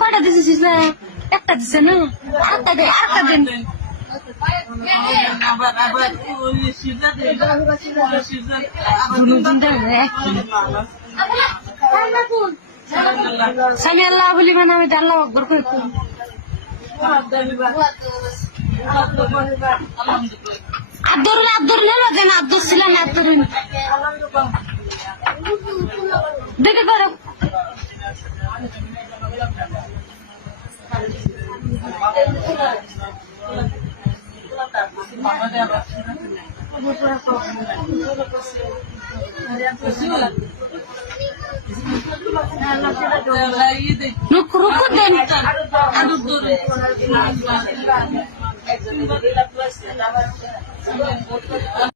কটা দিছিস একটা দিছে না আটটা দে আটটা দেন সামি আল্লাহ বলি মানে আমি আল্লাহ আকবর করে আব্দুল আব্দুল নেলা দেন আব্দুল ছিলেন আব্দুল দেখে করো रुको देन